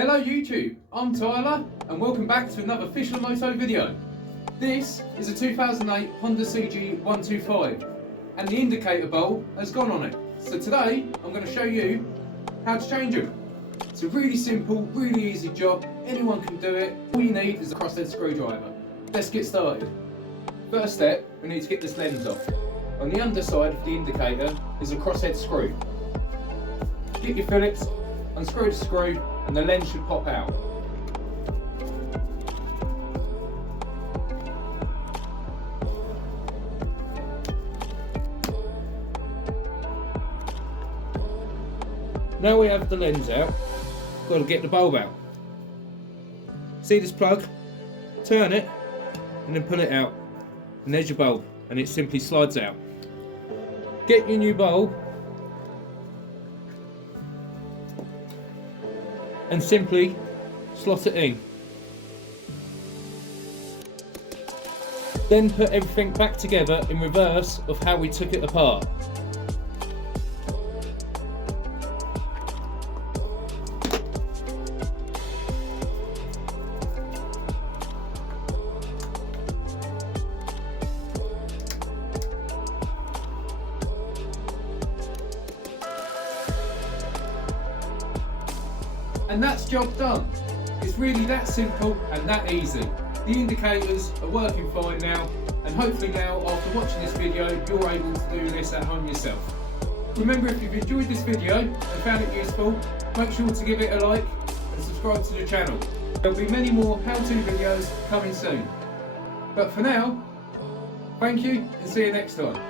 Hello YouTube, I'm Tyler and welcome back to another Fisher Moto video. This is a 2008 Honda CG125 and the indicator bowl has gone on it. So today I'm going to show you how to change them. It's a really simple, really easy job, anyone can do it. All you need is a crosshead screwdriver. Let's get started. First step, we need to get this lens off. On the underside of the indicator is a crosshead screw. Get your Phillips, unscrew the screw and the lens should pop out. Now we have the lens out, got to get the bulb out. See this plug? Turn it and then pull it out and there's your bulb and it simply slides out. Get your new bulb and simply slot it in. Then put everything back together in reverse of how we took it apart. And that's job done. It's really that simple and that easy. The indicators are working fine now, and hopefully now after watching this video you're able to do this at home yourself. Remember, if you've enjoyed this video and found it useful, make sure to give it a like and subscribe to the channel. There'll be many more how-to videos coming soon. But for now, thank you and see you next time.